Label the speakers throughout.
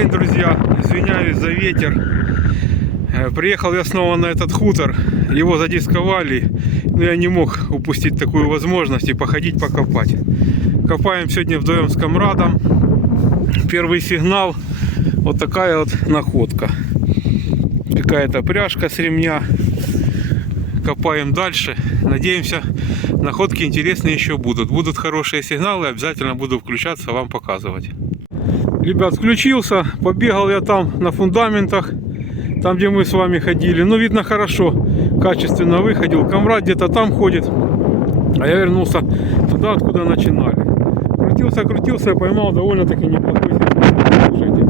Speaker 1: день, друзья. Извиняюсь за ветер. Э, Приехал я снова на этот хутор. Его задисковали. Но я не мог упустить такую возможность и походить покопать. Копаем сегодня вдвоем с комрадом. Первый сигнал. Вот такая вот находка. Какая-то пряжка с ремня. Копаем дальше. Надеемся, находки интересные еще будут. Будут хорошие сигналы. Обязательно буду включаться, вам показывать. Ребят, включился, побегал я там на фундаментах, там где мы с вами ходили. Ну, видно хорошо, качественно выходил. Камрад где-то там ходит, а я вернулся туда, откуда начинали. Крутился, крутился, поймал довольно-таки неплохой. Слушайте.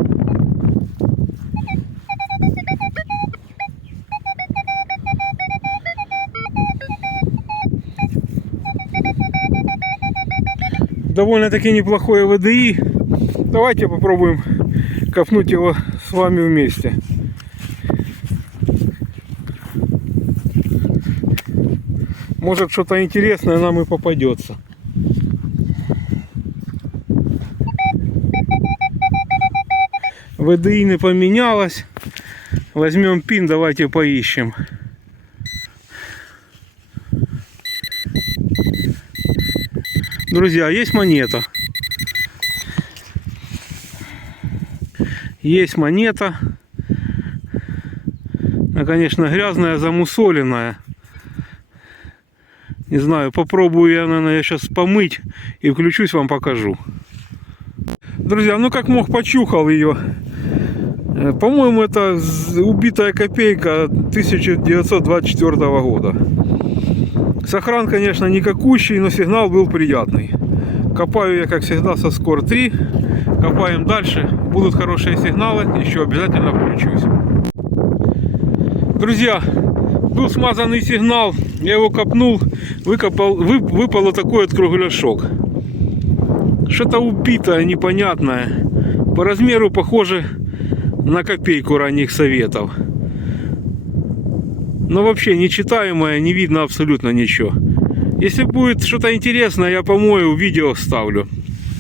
Speaker 1: Довольно-таки неплохое ВДИ. Давайте попробуем копнуть его с вами вместе. Может что-то интересное нам и попадется. ВДИ не поменялось. Возьмем пин, давайте поищем. Друзья, есть монета. Есть монета. Она, конечно, грязная, замусоленная. Не знаю, попробую я, наверное, сейчас помыть и включусь, вам покажу. Друзья, ну как мог, почухал ее. Э, По-моему, это убитая копейка 1924 года. Сохран, конечно, никакущий, но сигнал был приятный. Копаю я, как всегда, со Скор 3. Копаем дальше. Будут хорошие сигналы. Еще обязательно включусь. Друзья, был смазанный сигнал. Я его копнул. Выкопал, вы, выпал вот такой вот кругляшок. Что-то убитое, непонятное. По размеру похоже на копейку ранних советов. Но вообще нечитаемое, не видно абсолютно ничего. Если будет что-то интересное, я помою, видео ставлю.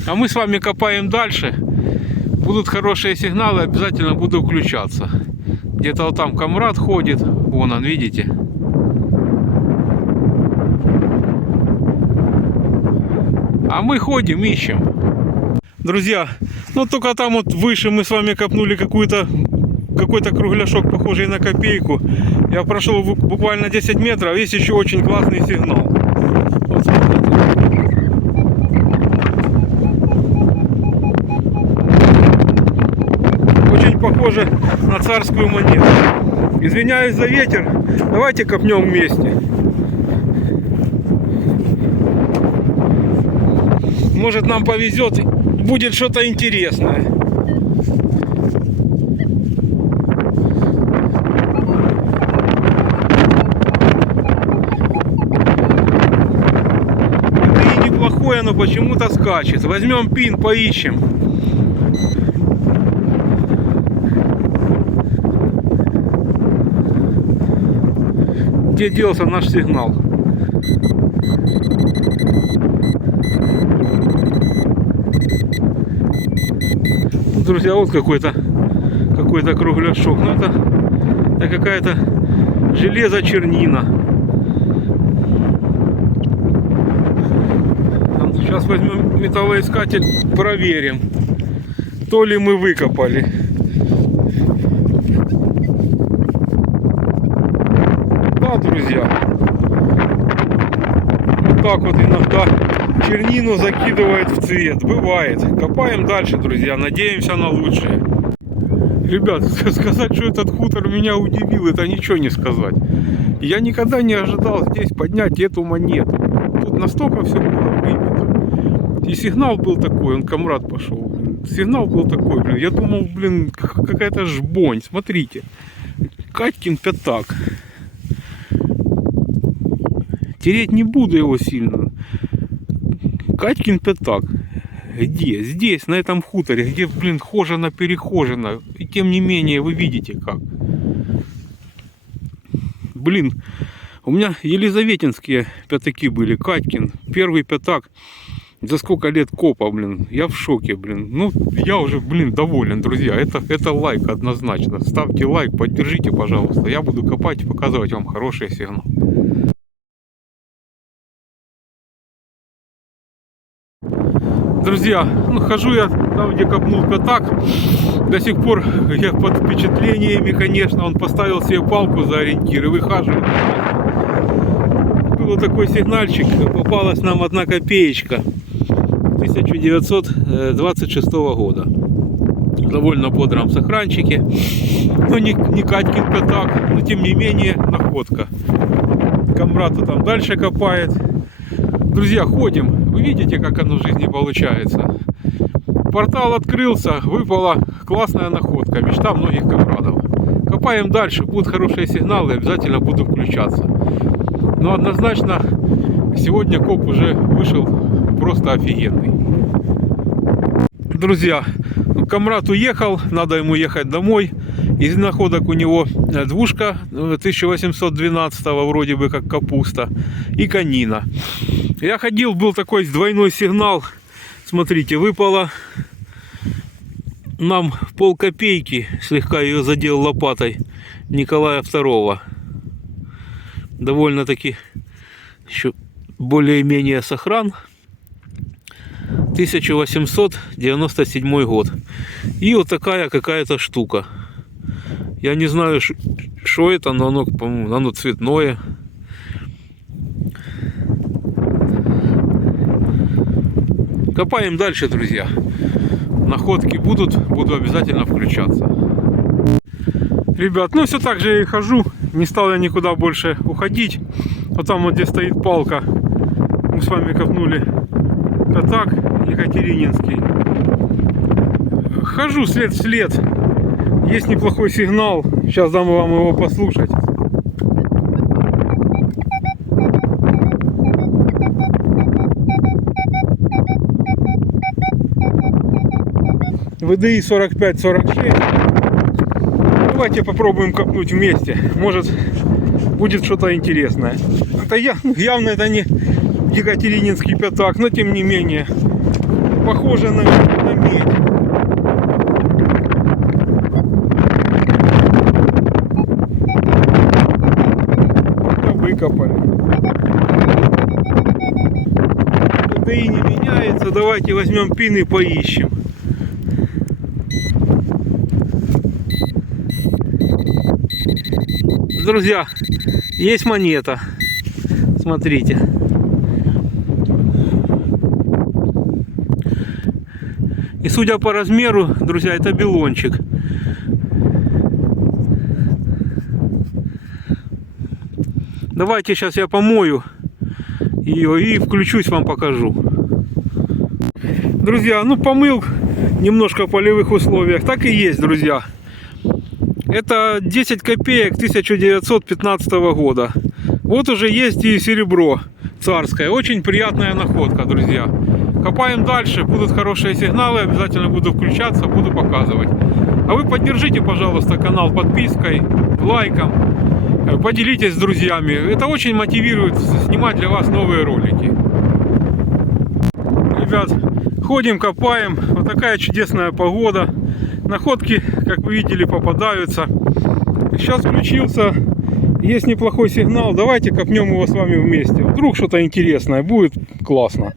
Speaker 1: А мы с вами копаем дальше. Будут хорошие сигналы, обязательно буду включаться. Где-то вот там комрад ходит. Вон он, видите? А мы ходим, ищем. Друзья, ну только там вот выше мы с вами копнули какую-то какой-то кругляшок, похожий на копейку. Я прошел бу- буквально 10 метров, есть еще очень классный сигнал. Вот смотрите. Очень похоже на царскую монету. Извиняюсь за ветер. Давайте копнем вместе. Может нам повезет, будет что-то интересное. Это и неплохое, но почему-то скачет. Возьмем пин, поищем. Где делся наш сигнал? Друзья, вот какой-то какой-то кругляшок. Ну это, это какая-то железо-чернина. Сейчас возьмем металлоискатель, проверим, то ли мы выкопали. Да, друзья. Вот так вот иногда чернину закидывает в цвет. Бывает. Копаем дальше, друзья. Надеемся на лучшее. Ребят, сказать, что этот хутор меня удивил, это ничего не сказать. Я никогда не ожидал здесь поднять эту монету. Тут настолько все было выбито. И сигнал был такой, он комрад пошел. Сигнал был такой, блин. Я думал, блин, какая-то жбонь. Смотрите. Катькин пятак. Тереть не буду его сильно. Катькин пятак. Где? Здесь, на этом хуторе, где, блин, хожено перехожено. И тем не менее, вы видите как. Блин, у меня елизаветинские пятаки были. Катькин, первый пятак. За сколько лет копа, блин, я в шоке, блин. Ну, я уже, блин, доволен, друзья. Это, это лайк однозначно. Ставьте лайк, поддержите, пожалуйста. Я буду копать и показывать вам хорошие сигналы. Друзья, ну хожу я там, где копнул пятак. До сих пор я под впечатлениями, конечно. Он поставил себе палку за ориентир и выхаживает. Был такой сигнальчик, попалась нам одна копеечка 1926 года. Довольно бодром сохранчике. Ну, не, не Катькин пятак, но тем не менее находка. Камрата там дальше копает. Друзья, ходим. Вы видите, как оно в жизни получается. Портал открылся, выпала классная находка. Мечта многих комрадов. Копаем дальше, будут хорошие сигналы, обязательно буду включаться. Но однозначно, сегодня коп уже вышел просто офигенный. Друзья, ну, Камрад уехал, надо ему ехать домой. Из находок у него э, двушка э, 1812 вроде бы как капуста и конина. Я ходил, был такой двойной сигнал. Смотрите, выпало нам пол копейки, слегка ее задел лопатой Николая II. Довольно-таки еще более-менее сохран. 1897 год. И вот такая какая-то штука. Я не знаю, что это, но оно, по-моему, оно цветное. Копаем дальше, друзья. Находки будут, буду обязательно включаться. Ребят, ну все так же я и хожу. Не стал я никуда больше уходить. Вот там вот где стоит палка. Мы с вами копнули пятак Екатерининский. Хожу след в след. Есть неплохой сигнал. Сейчас дам вам его послушать. ВДИ 45-46. Давайте попробуем копнуть вместе. Может будет что-то интересное. Это я, явно это не Екатерининский пятак, но тем не менее похоже на, на медь. Это выкопали. ВДИ не меняется. Давайте возьмем пин и поищем. Друзья, есть монета. Смотрите. И судя по размеру, друзья, это белончик. Давайте сейчас я помою ее и включусь, вам покажу. Друзья, ну помыл немножко в полевых условиях. Так и есть, друзья. Это 10 копеек 1915 года. Вот уже есть и серебро царское. Очень приятная находка, друзья. Копаем дальше, будут хорошие сигналы, обязательно буду включаться, буду показывать. А вы поддержите, пожалуйста, канал подпиской, лайком, поделитесь с друзьями. Это очень мотивирует снимать для вас новые ролики. Ребят, ходим, копаем. Вот такая чудесная погода. Находки, как вы видели, попадаются. Сейчас включился. Есть неплохой сигнал. Давайте копнем его с вами вместе. Вдруг что-то интересное будет классно.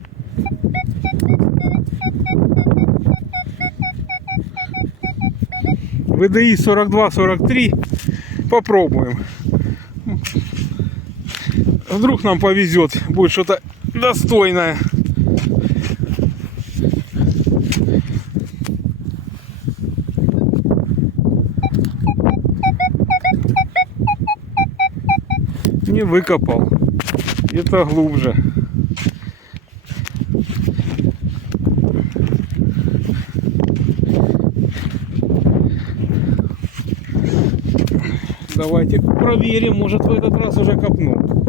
Speaker 1: ВДИ 42-43. Попробуем. Вдруг нам повезет. Будет что-то достойное. Не выкопал. Это глубже. Давайте проверим, может в этот раз уже копнул.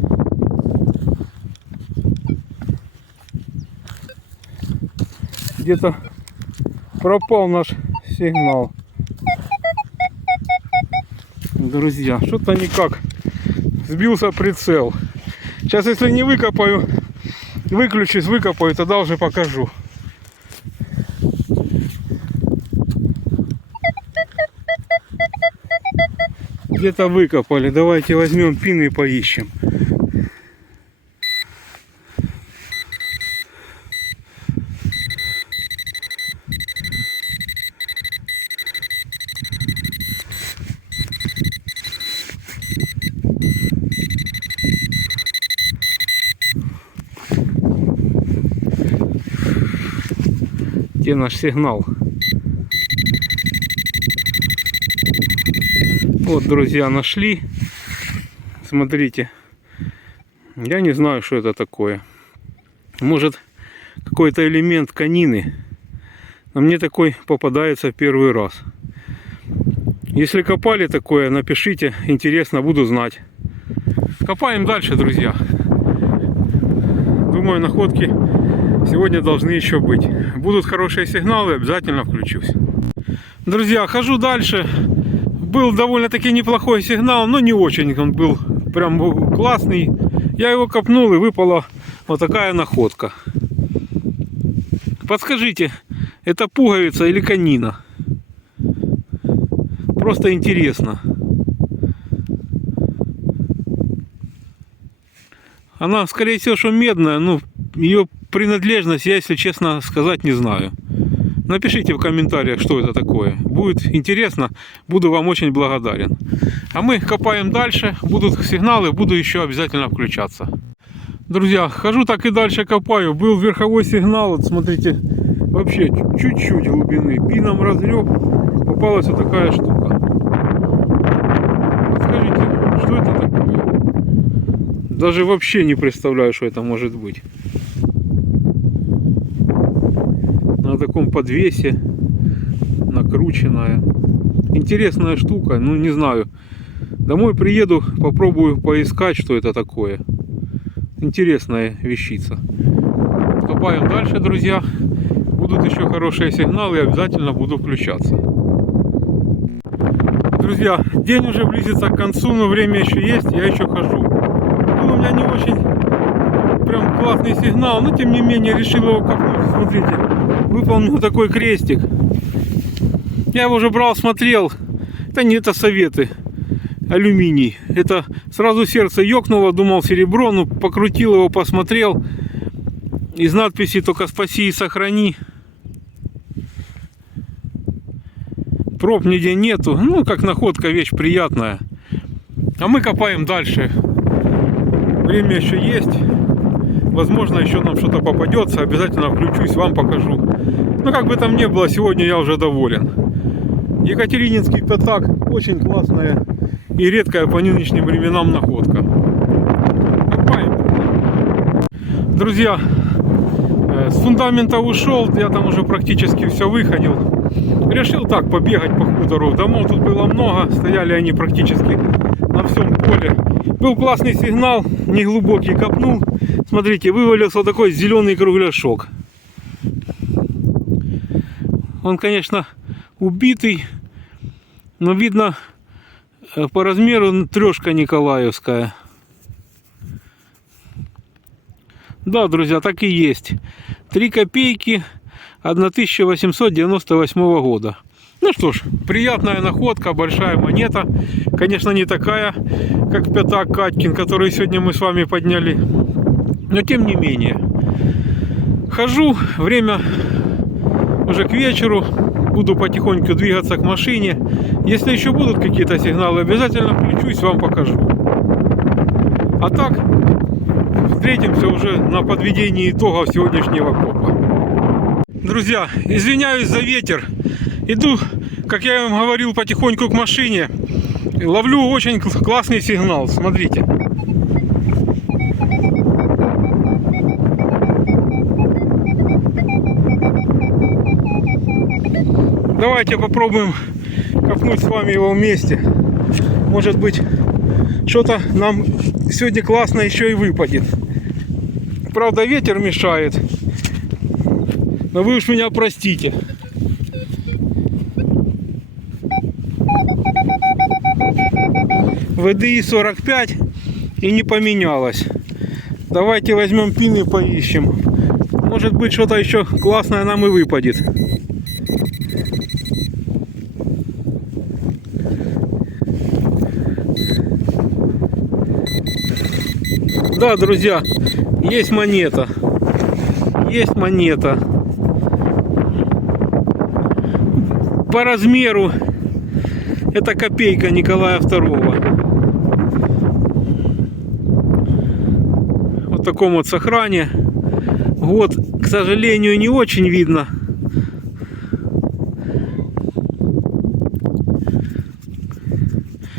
Speaker 1: Где-то пропал наш сигнал. Друзья, что-то никак сбился прицел. Сейчас, если не выкопаю, Выключусь, выкопаю, тогда уже покажу. Где-то выкопали. Давайте возьмем пин и поищем. Наш сигнал? Вот, друзья, нашли. Смотрите. Я не знаю, что это такое. Может, какой-то элемент конины. Но мне такой попадается первый раз. Если копали такое, напишите. Интересно, буду знать. Копаем дальше, друзья. Думаю, находки сегодня должны еще быть. Будут хорошие сигналы, обязательно включусь. Друзья, хожу дальше. Был довольно-таки неплохой сигнал, но не очень он был прям классный. Я его копнул и выпала вот такая находка. Подскажите, это пуговица или конина? Просто интересно. Она, скорее всего, что медная, ну, ее принадлежность я, если честно сказать, не знаю. Напишите в комментариях, что это такое. Будет интересно, буду вам очень благодарен. А мы копаем дальше, будут сигналы, буду еще обязательно включаться. Друзья, хожу так и дальше копаю. Был верховой сигнал, вот смотрите, вообще чуть-чуть глубины. Пином разреб, попалась вот такая штука. Подскажите, что это такое? Даже вообще не представляю, что это может быть. На таком подвесе, накрученная. Интересная штука, ну не знаю. Домой приеду, попробую поискать, что это такое. Интересная вещица. Копаем дальше, друзья. Будут еще хорошие сигналы обязательно буду включаться. Друзья, день уже близится к концу, но время еще есть, я еще хожу. Был у меня не очень прям классный сигнал, но тем не менее решил его копнуть. Смотрите, выполнил такой крестик. Я его уже брал, смотрел. Это не это советы. Алюминий. Это сразу сердце ёкнуло, думал серебро, ну покрутил его, посмотрел. Из надписи только спаси и сохрани. Проб нигде нету. Ну, как находка, вещь приятная. А мы копаем дальше. Время еще есть. Возможно, еще нам что-то попадется. Обязательно включусь, вам покажу. Но как бы там ни было, сегодня я уже доволен. Екатерининский пятак. Очень классная и редкая по нынешним временам находка. Друзья, э, с фундамента ушел, я там уже практически все выходил. Решил так побегать по хутору. Домов тут было много, стояли они практически на всем поле. Был классный сигнал, неглубокий копнул. Смотрите, вывалился такой зеленый кругляшок. Он, конечно, убитый, но видно э, по размеру трешка Николаевская. Да, друзья, так и есть. 3 копейки 1898 года. Ну что ж, приятная находка, большая монета. Конечно, не такая, как пятак Катькин, который сегодня мы с вами подняли. Но тем не менее. Хожу, время уже к вечеру. Буду потихоньку двигаться к машине. Если еще будут какие-то сигналы, обязательно включусь, вам покажу. А так, встретимся уже на подведении итогов сегодняшнего копа. Друзья, извиняюсь за ветер. Иду, как я вам говорил, потихоньку к машине. Ловлю очень классный сигнал. Смотрите. Давайте попробуем копнуть с вами его вместе. Может быть, что-то нам сегодня классно еще и выпадет. Правда, ветер мешает. Но вы уж меня простите. ВДИ 45 и не поменялось. Давайте возьмем пин и поищем. Может быть что-то еще классное нам и выпадет. Да, друзья, есть монета. Есть монета. По размеру это копейка Николая II. Вот в таком вот сохране. Год, к сожалению, не очень видно.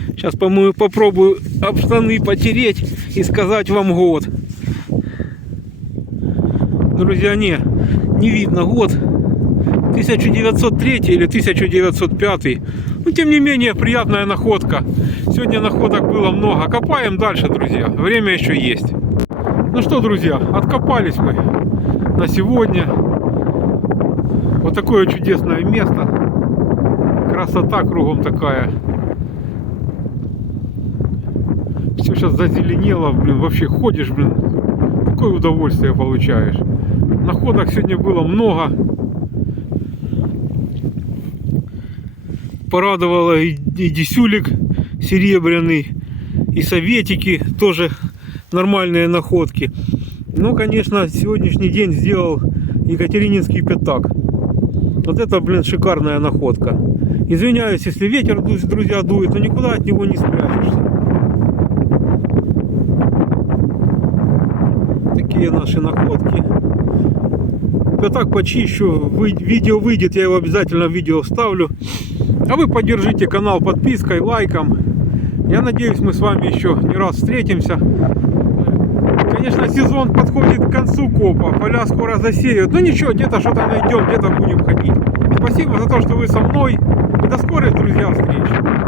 Speaker 1: Сейчас, по-моему, попробую об штаны потереть и сказать вам год. Друзья, не, не видно год. 1903 или 1905. Но тем не менее, приятная находка. Сегодня находок было много. Копаем дальше, друзья. Время еще есть. Ну что, друзья, откопались мы на сегодня. Вот такое чудесное место. Красота кругом такая. Все сейчас зазеленело, блин, вообще ходишь, блин. Какое удовольствие получаешь. Находок сегодня было много. Порадовало и, и десюлик серебряный, и советики тоже нормальные находки. Ну, конечно, сегодняшний день сделал Екатерининский пятак. Вот это, блин, шикарная находка. Извиняюсь, если ветер, друзья, дует, но никуда от него не спрячешься. Такие наши находки. Пятак почищу, видео выйдет, я его обязательно в видео вставлю. А вы поддержите канал подпиской, лайком. Я надеюсь, мы с вами еще не раз встретимся. Конечно, сезон подходит к концу копа, поля скоро засеют. Ну ничего, где-то что-то найдем, где-то будем ходить. Спасибо за то, что вы со мной. И до скорой, друзья, встречи.